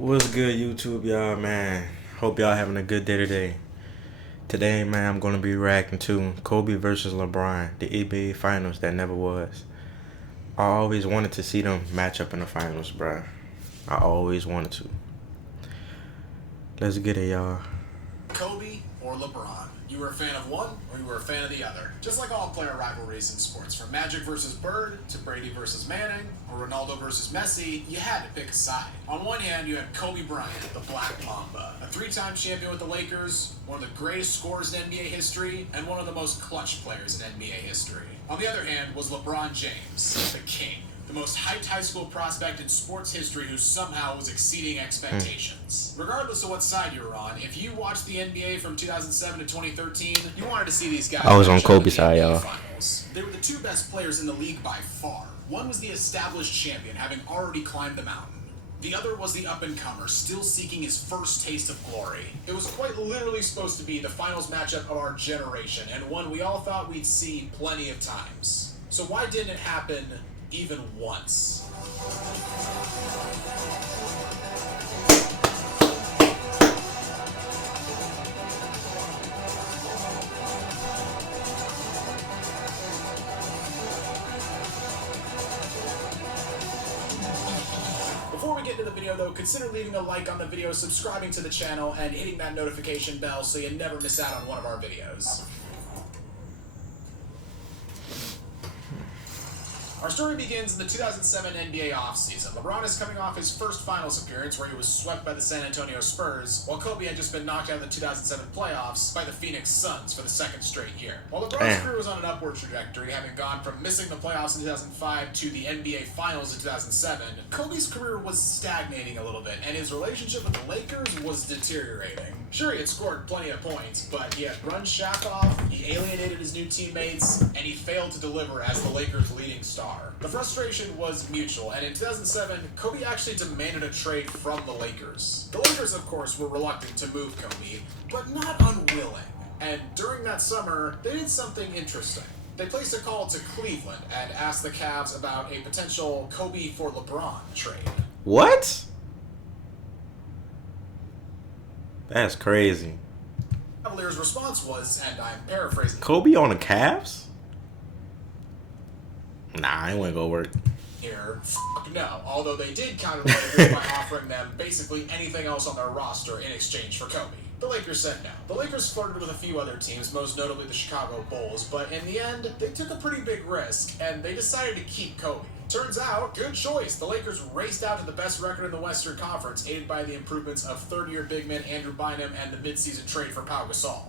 What's good, YouTube, y'all, man? Hope y'all having a good day today. Today, man, I'm gonna be reacting to Kobe versus LeBron, the NBA Finals that never was. I always wanted to see them match up in the finals, bruh. I always wanted to. Let's get it, y'all. Kobe or LeBron? You were a fan of one or you were a fan of the other. Just like all player rivalries in sports, from Magic versus Bird to Brady versus Manning or Ronaldo versus Messi, you had to pick a side. On one hand, you had Kobe Bryant, the Black Mamba, a three-time champion with the Lakers, one of the greatest scorers in NBA history, and one of the most clutch players in NBA history. On the other hand was LeBron James, the King, the most hyped high school prospect in sports history who somehow was exceeding expectations. Regardless of what side you were on, if you watched the NBA from 2007 to 2013, you wanted to see these guys. I was on Kobe's side, y'all. They were the two best players in the league by far. One was the established champion, having already climbed the mountain. The other was the up-and-comer, still seeking his first taste of glory. It was quite literally supposed to be the finals matchup of our generation, and one we all thought we'd see plenty of times. So why didn't it happen even once? Before we get into the video though, consider leaving a like on the video, subscribing to the channel, and hitting that notification bell so you never miss out on one of our videos. Our story begins in the 2007 NBA offseason. LeBron is coming off his first finals appearance where he was swept by the San Antonio Spurs, while Kobe had just been knocked out of the 2007 playoffs by the Phoenix Suns for the second straight year. While LeBron's career was on an upward trajectory, having gone from missing the playoffs in 2005 to the NBA Finals in 2007, Kobe's career was stagnating a little bit, and his relationship with the Lakers was deteriorating. Sure, he had scored plenty of points, but he had run Shaq off, he alienated his new teammates, and he failed to deliver as the Lakers' leading star. The frustration was mutual, and in 2007, Kobe actually demanded a trade from the Lakers. The Lakers, of course, were reluctant to move Kobe, but not unwilling. And during that summer, they did something interesting. They placed a call to Cleveland and asked the Cavs about a potential Kobe for LeBron trade. What? That's crazy. Cavaliers' response was, and I'm paraphrasing, Kobe on the Cavs? Nah, I ain't wanna go work. Here, no. Although they did counter the Lakers by offering them basically anything else on their roster in exchange for Kobe. The Lakers said no. The Lakers flirted with a few other teams, most notably the Chicago Bulls, but in the end, they took a pretty big risk, and they decided to keep Kobe. Turns out, good choice. The Lakers raced out to the best record in the Western Conference, aided by the improvements of third-year big man Andrew Bynum and the midseason trade for Pau Gasol.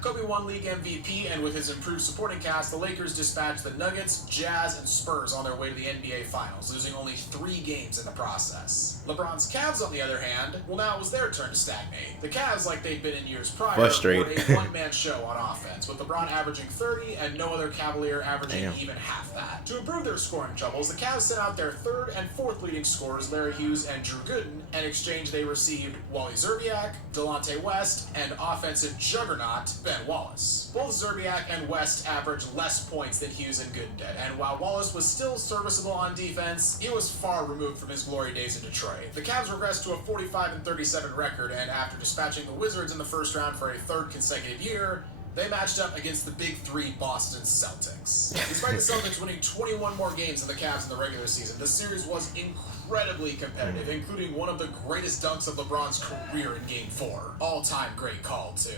Kobe won league MVP, and with his improved supporting cast, the Lakers dispatched the Nuggets, Jazz, and Spurs on their way to the NBA Finals, losing only 3 games in the process. LeBron's Cavs, on the other hand, well, now it was their turn to stagnate. The Cavs, like they'd been in years prior, were a one-man show on offense, with LeBron averaging 30 and no other Cavalier averaging even half that. To improve their scoring troubles, the Cavs sent out their third and fourth leading scorers, Larry Hughes and Drew Gooden. In exchange, they received Wally Szczerbiak, Delonte West, and offensive juggernaut Ben Wallace. Both Szczerbiak and West averaged less points than Hughes and Gooden did, and while Wallace was still serviceable on defense, he was far removed from his glory days in Detroit. The Cavs regressed to a 45-37 record, and after dispatching the Wizards in the first round for a third consecutive year, they matched up against the Big Three Boston Celtics. Despite the Celtics winning 21 more games than the Cavs in the regular season, the series was incredibly competitive, including one of the greatest dunks of LeBron's career in Game 4. All-time great call, too.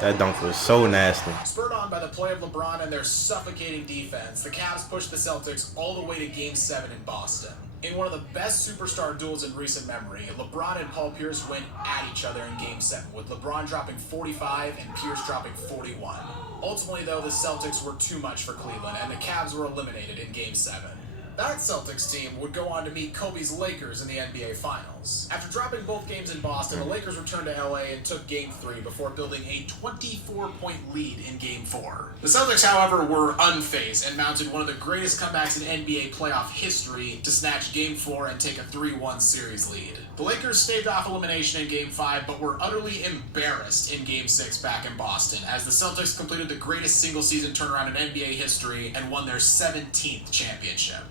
That dunk was so nasty. Spurred on by the play of LeBron and their suffocating defense, the Cavs pushed the Celtics all the way to Game 7 in Boston. In one of the best superstar duels in recent memory, LeBron and Paul Pierce went at each other in Game 7, with LeBron dropping 45 and Pierce dropping 41. Ultimately, though, the Celtics were too much for Cleveland, and the Cavs were eliminated in Game 7. That Celtics team would go on to meet Kobe's Lakers in the NBA Finals. After dropping both games in Boston, the Lakers returned to LA and took Game 3 before building a 24-point lead in Game 4. The Celtics, however, were unfazed and mounted one of the greatest comebacks in NBA playoff history to snatch Game 4 and take a 3-1 series lead. The Lakers staved off elimination in Game 5, but were utterly embarrassed in Game 6 back in Boston, as the Celtics completed the greatest single-season turnaround in NBA history and won their 17th championship.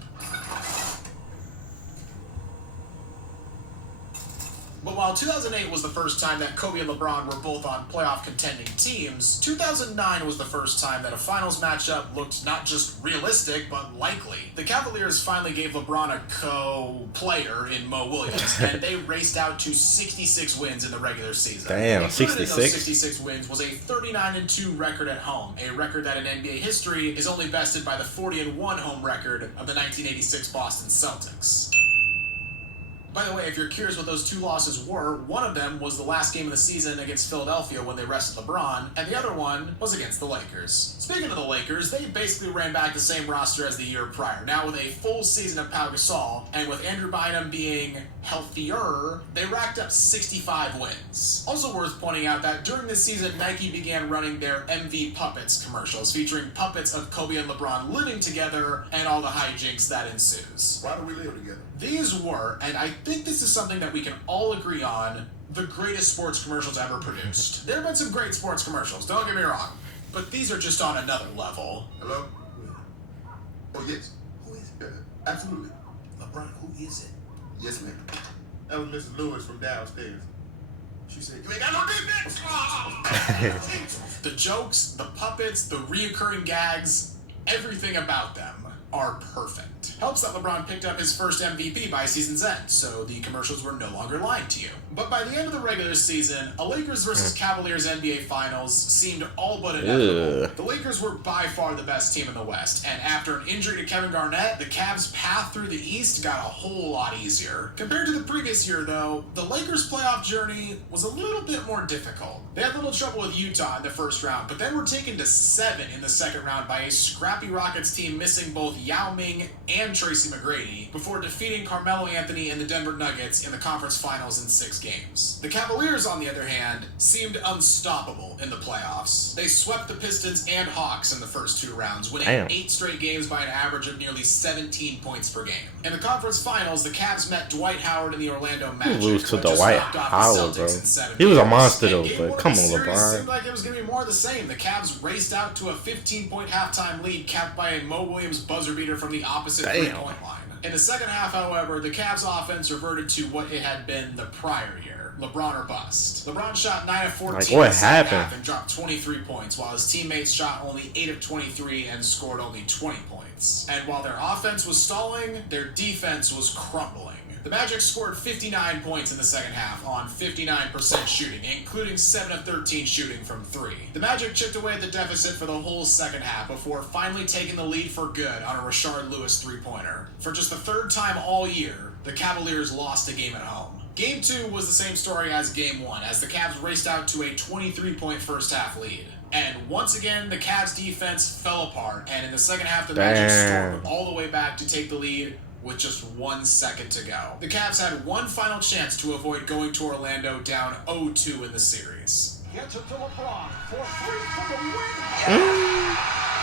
But while 2008 was the first time that Kobe and LeBron were both on playoff contending teams, 2009 was the first time that a finals matchup looked not just realistic, but likely. The Cavaliers finally gave LeBron a co-player in Mo Williams, and they raced out to 66 wins in the regular season. Damn, Included in 66? those 66 wins was a 39-2 record at home, a record that in NBA history is only bested by the 40-1 home record of the 1986 Boston Celtics. By the way, if you're curious what those two losses were, one of them was the last game of the season against Philadelphia when they rested LeBron, and the other one was against the Lakers. Speaking of the Lakers, they basically ran back the same roster as the year prior, now with a full season of Pau Gasol, and with Andrew Bynum being healthier, they racked up 65 wins. Also worth pointing out that during this season, Nike began running their MV Puppets commercials, featuring puppets of Kobe and LeBron living together and all the hijinks that ensues. Why do we live together? These were, and I think this is something that we can all agree on, the greatest sports commercials ever produced. There have been some great sports commercials, don't get me wrong, but these are just on another level. Hello? Oh, yes. Who is it? Absolutely. LeBron, who is it? Yes, ma'am. That was Mrs. Lewis from downstairs. She said, You ain't got no business! The jokes, the puppets, the reoccurring gags, everything about them are perfect. Helps that LeBron picked up his first MVP by season's end, so the commercials were no longer lying to you. But by the end of the regular season, a Lakers versus Cavaliers NBA Finals seemed all but inevitable. The Lakers were by far the best team in the West, and after an injury to Kevin Garnett, the Cavs' path through the East got a whole lot easier. Compared to the previous year, though, the Lakers' playoff journey was a little bit more difficult. They had a little trouble with Utah in the first round, but then were taken to 7 in the second round by a scrappy Rockets team missing both Yao Ming and Tracy McGrady, before defeating Carmelo Anthony and the Denver Nuggets in the conference finals in 6 games. The Cavaliers, on the other hand, seemed unstoppable in the playoffs. They swept the Pistons and Hawks in the first 2 rounds, winning 8 straight games by an average of nearly 17 points per game. In the conference finals, the Cavs met Dwight Howard and the Orlando Magic. Who lose to who had just Dwight knocked off the Howard, bro? Celtics in 7 He was a games. monster, And though, game but one of come the on, series LeBron. seemed like it was going to be more of the same. The Cavs raced out to a 15-point halftime lead, capped by a Mo Williams buzzer beater from the opposite three-point line. In the second half, however, the Cavs' offense reverted to what it had been the prior year. LeBron or bust. LeBron shot 9 of 14 Like, in what the second happened? half and dropped 23 points, while his teammates shot only 8 of 23 and scored only 20 points. And while their offense was stalling, their defense was crumbling. The Magic scored 59 points in the second half on 59% shooting, including 7 of 13 shooting from 3. The Magic chipped away at the deficit for the whole second half before finally taking the lead for good on a Rashard Lewis three-pointer. For just the 3rd time all year, the Cavaliers lost a game at home. Game 2 was the same story as Game 1, as the Cavs raced out to a 23-point first-half lead. And once again, the Cavs' defense fell apart, and in the second half, the Magic stormed all the way back to take the lead with just 1 second to go. The Cavs had one final chance to avoid going to Orlando down 0-2 in the series. Gets it to LeBron for 3 for the win.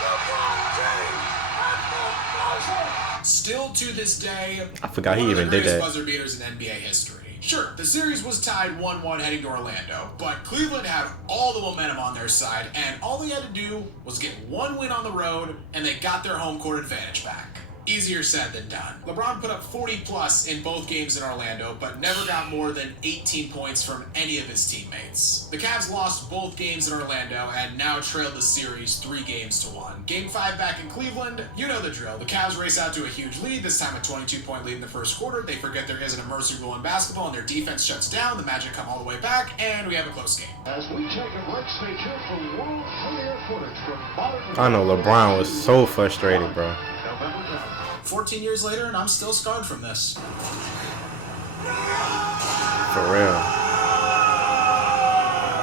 LeBron James at the buzzer. Still to this day, I forgot he one of even the did greatest that. buzzer beaters in NBA history. Sure, the series was tied 1-1 heading to Orlando, but Cleveland had all the momentum on their side, and all they had to do was get 1 win on the road, and they got their home court advantage back. Easier said than done. LeBron put up 40-plus in both games in Orlando, but never got more than 18 points from any of his teammates. The Cavs lost both games in Orlando and now trailed the series 3-1. Game 5 back in Cleveland, you know the drill. The Cavs race out to a huge lead, this time a 22-point lead in the first quarter. They forget there isn't a mercy rule in basketball, and their defense shuts down. The Magic come all the way back, and we have a close game. As we take a break, stay tuned for world premiere footage from modern. I know LeBron was so frustrated, bro. November 10th. 14 years later, and I'm still scarred from this. For real.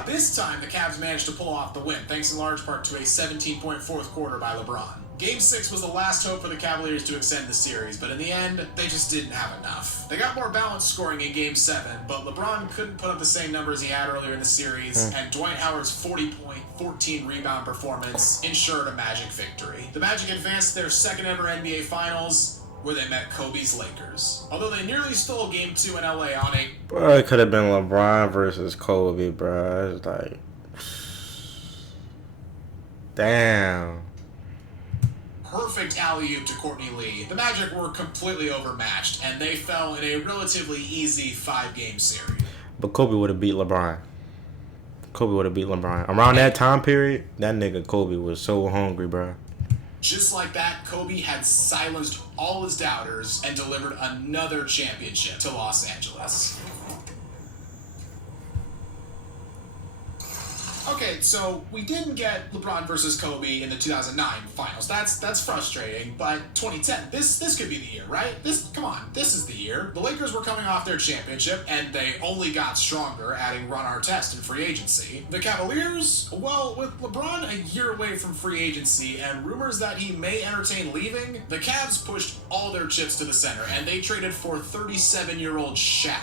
This time, the Cavs managed to pull off the win, thanks in large part to a 17-point fourth quarter by LeBron. Game 6 was the last hope for the Cavaliers to extend the series, but in the end, they just didn't have enough. They got more balanced scoring in Game 7, but LeBron couldn't put up the same numbers he had earlier in the series, and Dwight Howard's 40-point, 14-rebound performance ensured a Magic victory. The Magic advanced to their second ever NBA Finals, where they met Kobe's Lakers. Although they nearly stole Game 2 in LA on a... Bro, it could have been LeBron versus Kobe, bro. It's like... Damn. perfect alley-oop to Courtney Lee, the Magic were completely overmatched, and they fell in a relatively easy 5-game series. But Kobe would have beat LeBron. Kobe would have beat LeBron. Around that time period, that nigga Kobe was so hungry, bro. Just like that, Kobe had silenced all his doubters and delivered another championship to Los Angeles. Okay, so we didn't get LeBron versus Kobe in the 2009 finals. That's frustrating, but 2010, this could be the year, right? Come on, this is the year. The Lakers were coming off their championship, and they only got stronger, adding Ron Artest in free agency. The Cavaliers, well, with LeBron a year away from free agency and rumors that he may entertain leaving, the Cavs pushed all their chips to the center, and they traded for 37-year-old Shaq.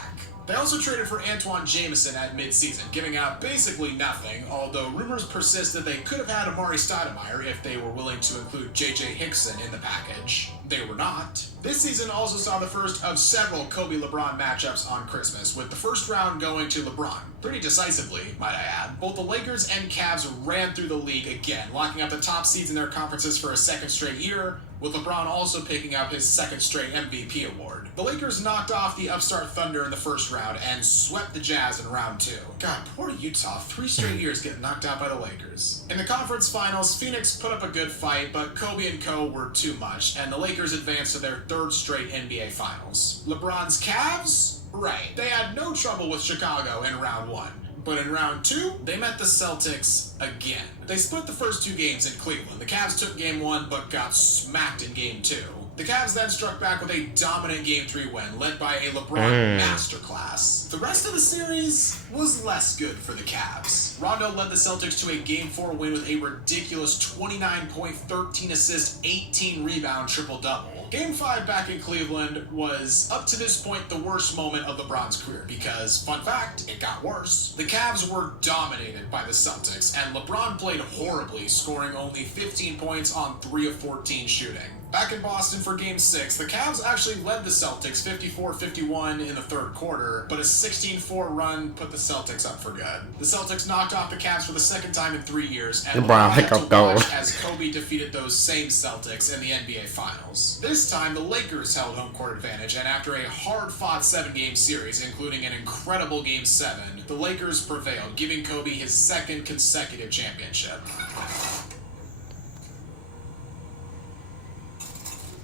They also traded for Antoine Jameson at midseason, giving out basically nothing, although rumors persist that they could have had Amari Stoudemire if they were willing to include J.J. Hickson in the package. They were not. This season also saw the first of several Kobe-LeBron matchups on Christmas, with the first round going to LeBron. Pretty decisively, might I add. Both the Lakers and Cavs ran through the league again, locking up the top seeds in their conferences for a second straight year, with LeBron also picking up his second straight MVP award. The Lakers knocked off the upstart Thunder in the first round and swept the Jazz in round 2. God, poor Utah, 3 straight years getting knocked out by the Lakers. In the conference finals, Phoenix put up a good fight, but Kobe and co were too much, and the Lakers advanced to their 3rd straight NBA Finals. LeBron's Cavs? Right. They had no trouble with Chicago in round 1. But in round 2, they met the Celtics again. They split the first 2 games in Cleveland. The Cavs took game 1 but got smacked in game 2. The Cavs then struck back with a dominant Game 3 win, led by a LeBron masterclass. The rest of the series was less good for the Cavs. Rondo led the Celtics to a Game 4 win with a ridiculous 29-point, 13-assist, 18-rebound triple-double. Game 5 back in Cleveland was, up to this point, the worst moment of LeBron's career because, fun fact, it got worse. The Cavs were dominated by the Celtics, and LeBron played horribly, scoring only 15 points on 3 of 14 shooting. Back in Boston for Game 6, the Cavs actually led the Celtics 54-51 in the 3rd quarter, but a 16-4 run put the Celtics up for good. The Celtics knocked off the Cavs for the 2nd time in 3 years, and LeBron had to watch as Kobe defeated those same Celtics in the NBA Finals. This time, the Lakers held home court advantage, and after a hard-fought 7-game series, including an incredible Game 7, the Lakers prevailed, giving Kobe his 2nd consecutive championship.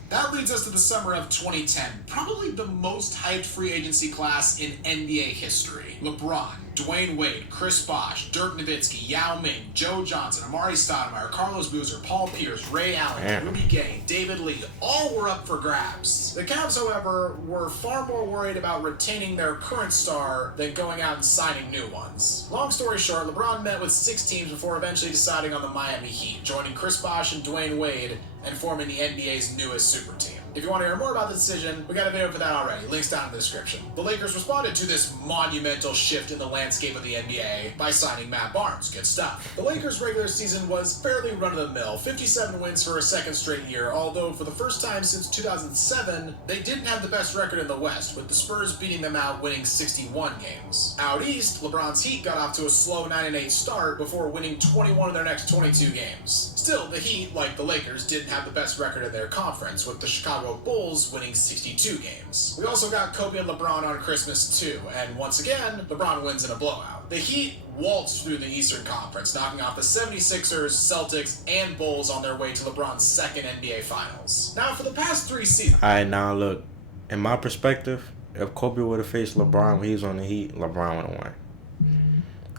That leads us to the summer of 2010, probably the most hyped free agency class in NBA history. LeBron, Dwayne Wade, Chris Bosh, Dirk Nowitzki, Yao Ming, Joe Johnson, Amari Stoudemire, Carlos Boozer, Paul Pierce, Ray Allen, Rudy Gay, David Lee, all were up for grabs. The Cavs, however, were far more worried about retaining their current star than going out and signing new ones. Long story short, LeBron met with 6 teams before eventually deciding on the Miami Heat, joining Chris Bosh and Dwayne Wade and forming the NBA's newest super team. If you want to hear more about the decision, we got a video for that already. Links down in the description. The Lakers responded to this monumental shift in the landscape of the NBA by signing Matt Barnes. Good stuff. The Lakers' regular season was fairly run-of-the-mill, 57 wins for a 2nd straight year, although for the first time since 2007, they didn't have the best record in the West, with the Spurs beating them out, winning 61 games. Out East, LeBron's Heat got off to a slow 9-8 start before winning 21 of their next 22 games. Still, the Heat, like the Lakers, didn't have the best record in their conference, with the Chicago Bulls winning 62 games. We also got Kobe and LeBron on Christmas too, and once again, LeBron wins in a blowout. The Heat waltzed through the Eastern Conference, knocking off the 76ers, Celtics, and Bulls on their way to LeBron's 2nd NBA Finals. Now, for the past 3 seasons... Alright, now look, in my perspective, if Kobe would have faced LeBron when he was on the Heat, LeBron would have won.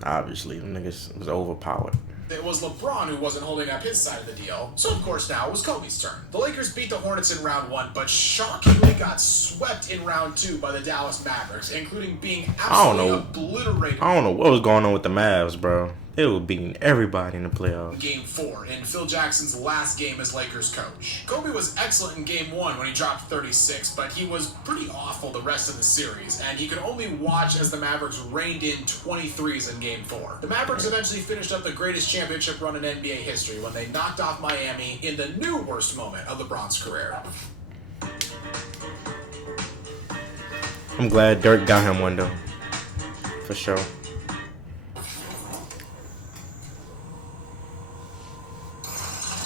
Obviously, the niggas was overpowered. It was LeBron who wasn't holding up his side of the deal, so of course now it was Kobe's turn. The Lakers beat the Hornets in round 1, but shockingly got swept in round 2 by the Dallas Mavericks, including being absolutely obliterated. I don't know what was going on with the Mavs, bro. They were beating everybody in the playoffs. Game 4, in Phil Jackson's last game as Lakers coach. Kobe was excellent in Game 1 when he dropped 36, but he was pretty awful the rest of the series, and he could only watch as the Mavericks rained in 23s in Game 4. The Mavericks eventually finished up the greatest championship run in NBA history when they knocked off Miami in the new worst moment of LeBron's career. I'm glad Dirk got him one though. For sure.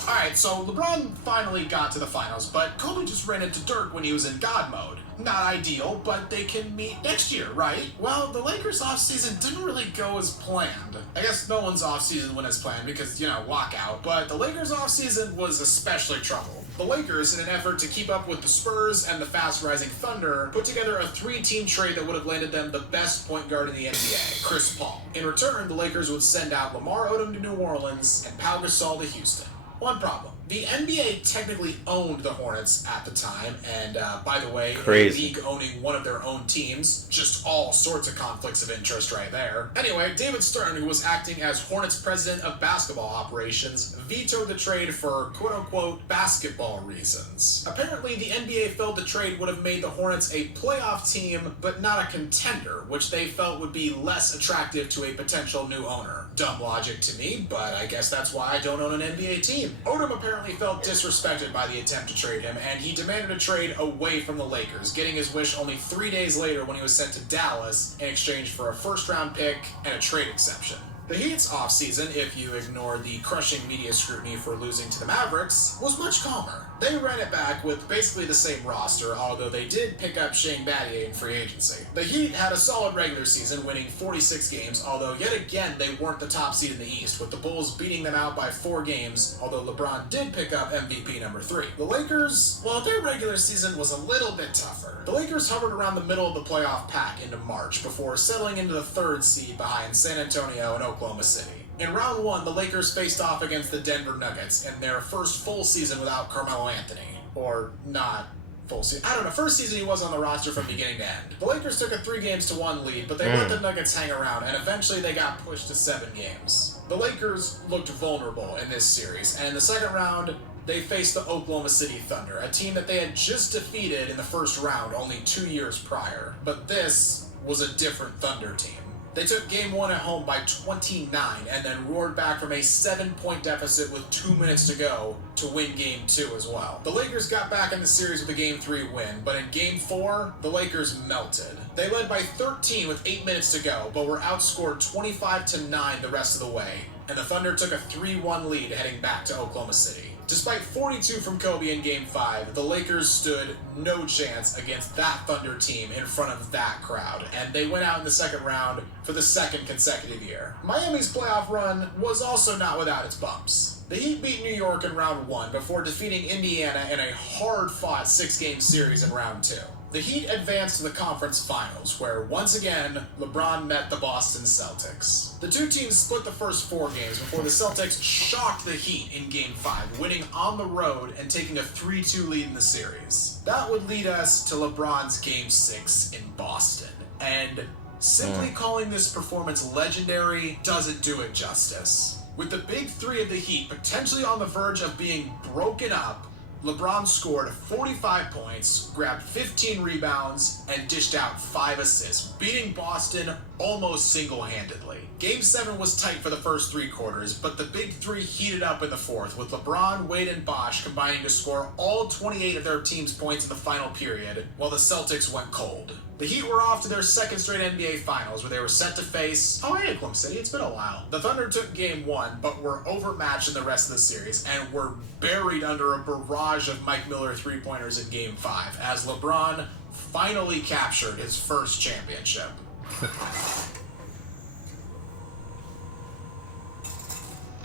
Alright, so LeBron finally got to the finals, but Kobe just ran into Dirk when he was in God mode. Not ideal, but they can meet next year, right? Well, the Lakers' offseason didn't really go as planned. I guess no one's offseason went as planned because, lockout, but the Lakers' offseason was especially troubled. The Lakers, in an effort to keep up with the Spurs and the fast-rising Thunder, put together a 3-team trade that would have landed them the best point guard in the NBA, Chris Paul. In return, the Lakers would send out Lamar Odom to New Orleans and Pau Gasol to Houston. One problem. The NBA technically owned the Hornets at the time, and by the way, Crazy. the league owning one of their own teams, just all sorts of conflicts of interest right there. Anyway, David Stern, who was acting as Hornets president of basketball operations, vetoed the trade for quote-unquote basketball reasons. Apparently, the NBA felt the trade would have made the Hornets a playoff team, but not a contender, which they felt would be less attractive to a potential new owner. Dumb logic to me, but I guess that's why I don't own an NBA team. Odom apparently felt disrespected by the attempt to trade him, and he demanded a trade away from the Lakers, getting his wish only 3 days later when he was sent to Dallas in exchange for a first-round pick and a trade exception. The Heat's offseason, if you ignore the crushing media scrutiny for losing to the Mavericks, was much calmer. They ran it back with basically the same roster, although they did pick up Shane Battier in free agency. The Heat had a solid regular season, winning 46 games, although yet again they weren't the top seed in the East, with the Bulls beating them out by 4 games, although LeBron did pick up MVP number 3. The Lakers, well, their regular season was a little bit tougher. The Lakers hovered around the middle of the playoff pack into March, before settling into the 3rd seed behind San Antonio and Oklahoma City. In round 1, the Lakers faced off against the Denver Nuggets in their first full season without Carmelo Anthony. Or not full season. I don't know, first season he was on the roster from beginning to end. The Lakers took a 3-1 lead, but they let the Nuggets hang around, and eventually they got pushed to 7 games. The Lakers looked vulnerable in this series, and in the second round, they faced the Oklahoma City Thunder, a team that they had just defeated in the first round only 2 years prior. But this was a different Thunder team. They took Game 1 at home by 29 and then roared back from a 7-point deficit with 2 minutes to go to win Game 2 as well. The Lakers got back in the series with a Game 3 win, but in Game 4, the Lakers melted. They led by 13 with 8 minutes to go, but were outscored 25-9 the rest of the way, and the Thunder took a 3-1 lead heading back to Oklahoma City. Despite 42 from Kobe in Game 5, the Lakers stood no chance against that Thunder team in front of that crowd, and they went out in the second round for the 2nd consecutive year. Miami's playoff run was also not without its bumps. The Heat beat New York in round 1 before defeating Indiana in a hard-fought 6-game series in round 2. The Heat advanced to the conference finals, where once again, LeBron met the Boston Celtics. The two teams split the first 4 games before the Celtics shocked the Heat in Game 5, winning on the road and taking a 3-2 lead in the series. That would lead us to LeBron's Game 6 in Boston, and simply calling this performance legendary doesn't do it justice. With the big 3 of the Heat potentially on the verge of being broken up, LeBron scored 45 points, grabbed 15 rebounds, and dished out 5 assists, beating Boston almost single-handedly. Game 7 was tight for the first 3 quarters, but the big 3 heated up in the 4th, with LeBron, Wade, and Bosh combining to score all 28 of their team's points in the final period, while the Celtics went cold. The Heat were off to their 2nd straight NBA Finals, where they were set to face, hey, Oklahoma City, it's been a while. The Thunder took Game 1, but were overmatched in the rest of the series, and were buried under a barrage of Mike Miller three-pointers in Game 5, as LeBron finally captured his first championship.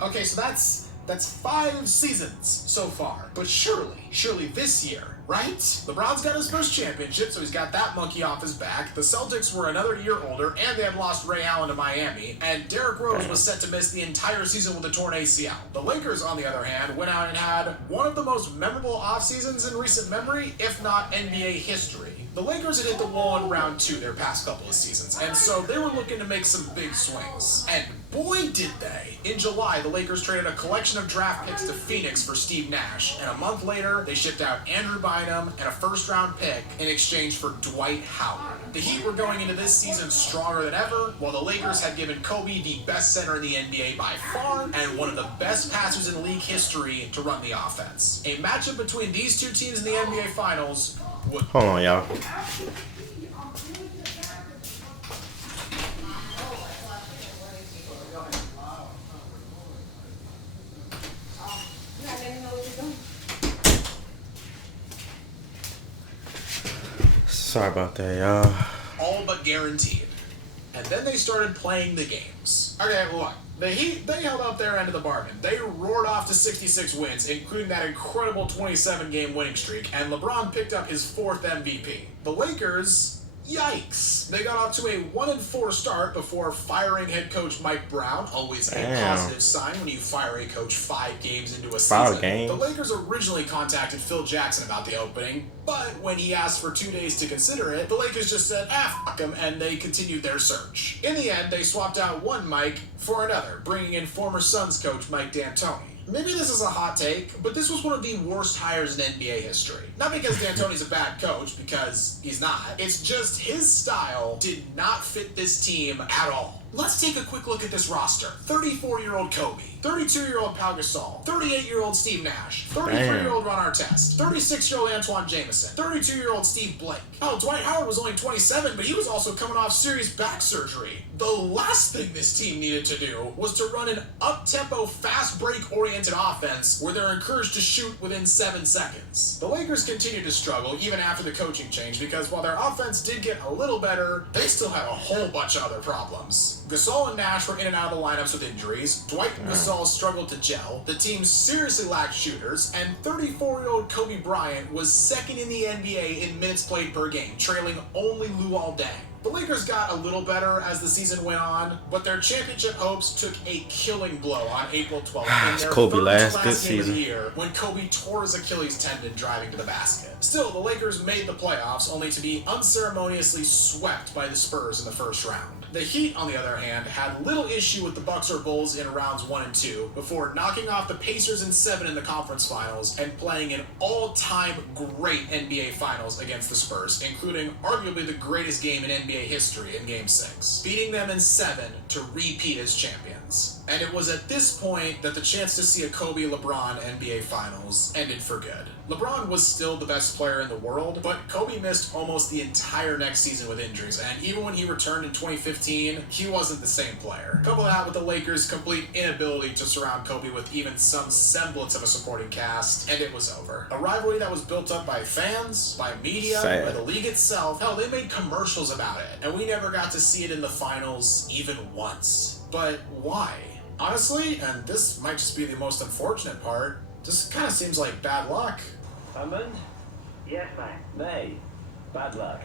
Okay, so that's 5 seasons so far, but surely this year, right? LeBron's got his first championship, so he's got that monkey off his back. The Celtics were another year older, and they had lost Ray Allen to Miami, and Derrick Rose was set to miss the entire season with a torn ACL. The Lakers, on the other hand, went out and had one of the most memorable off-seasons in recent memory, if not NBA history. The Lakers had hit the wall in round 2 their past couple of seasons, and so they were looking to make some big swings. And boy did they. In July, the Lakers traded a collection of draft picks to Phoenix for Steve Nash, and a month later, they shipped out Andrew Bynum and a first-round pick in exchange for Dwight Howard. The Heat were going into this season stronger than ever, while the Lakers had given Kobe the best center in the NBA by far, and one of the best passers in league history to run the offense. A matchup between these two teams in the NBA Finals would... Hold on, y'all. Sorry about that, y'all. all but guaranteed. And then they started playing the games. Okay, look, the Heat, they held up their end of the bargain. They roared off to 66 wins, including that incredible 27-game winning streak, and LeBron picked up his 4th MVP. The Lakers... yikes. They got off to a 1-4 start before firing head coach Mike Brown. Always a positive sign when you fire a coach 5 games into a season. The Lakers originally contacted Phil Jackson about the opening, but when he asked for 2 days to consider it, the Lakers just said, fuck him, and they continued their search. In the end, they swapped out one Mike for another, bringing in former Suns coach Mike D'Antoni. Maybe this is a hot take, but this was one of the worst hires in NBA history. Not because D'Antoni's a bad coach, because he's not. It's just his style did not fit this team at all. Let's take a quick look at this roster. 34-year-old Kobe, 32-year-old Pau Gasol, 38-year-old Steve Nash, 33-year-old Ron Artest, 36-year-old Antoine Jameson, 32-year-old Steve Blake. Oh, Dwight Howard was only 27, but he was also coming off serious back surgery. The last thing this team needed to do was to run an up-tempo, fast break-oriented offense where they're encouraged to shoot within 7 seconds. The Lakers continued to struggle even after the coaching change because while their offense did get a little better, they still had a whole bunch of other problems. Gasol and Nash were in and out of the lineups with injuries. Dwight and Gasol struggled to gel. The team seriously lacked shooters, and 34-year-old Kobe Bryant was second in the NBA in minutes played per game, trailing only Luol Deng. The Lakers got a little better as the season went on, but their championship hopes took a killing blow on April 12th in their Kobe third last game good of season. the year when Kobe tore his Achilles tendon driving to the basket. Still, the Lakers made the playoffs only to be unceremoniously swept by the Spurs in the first round. The Heat, on the other hand, had little issue with the Bucks or Bulls in rounds 1 and 2 before knocking off the Pacers in 7 in the conference finals and playing an all-time great NBA finals against the Spurs, including arguably the greatest game in NBA history in Game 6, beating them in 7 to repeat as champions. And it was at this point that the chance to see a Kobe-LeBron NBA Finals ended for good. LeBron was still the best player in the world, but Kobe missed almost the entire next season with injuries, and even when he returned in 2015, he wasn't the same player. Couple that with the Lakers' complete inability to surround Kobe with even some semblance of a supporting cast, and it was over. A rivalry that was built up by fans, by media, by the league itself. Hell, they made commercials about it, and we never got to see it in the finals even once. But why? Honestly, and this might just be the most unfortunate part, this kind of seems like bad luck. Hammond? Yes, ma'am. Nay, bad luck.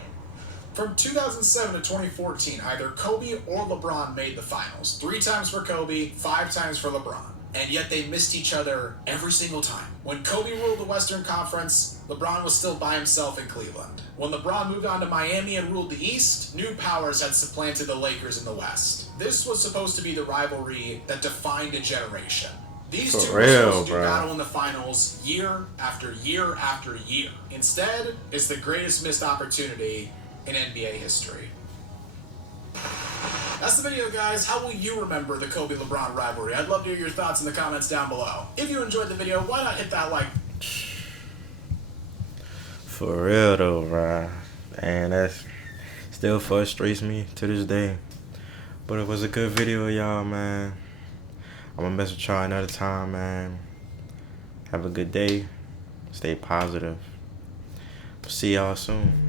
From 2007 to 2014, either Kobe or LeBron made the finals. 3 times for Kobe, 5 times for LeBron. And yet they missed each other every single time. When Kobe ruled the Western Conference, LeBron was still by himself in Cleveland. When LeBron moved on to Miami and ruled the East, new powers had supplanted the Lakers in the West. This was supposed to be the rivalry that defined a generation. These two were supposed to do battle in the finals year after year after year. Instead, it's the greatest missed opportunity in NBA history. That's the video, guys. How will you remember the Kobe-LeBron rivalry? I'd love to hear your thoughts in the comments down below. If you enjoyed the video, why not hit that like? For real though, bro. And that still frustrates me to this day. But it was a good video, y'all, man. I'm gonna mess with y'all another time, man. Have a good day. Stay positive. See y'all soon.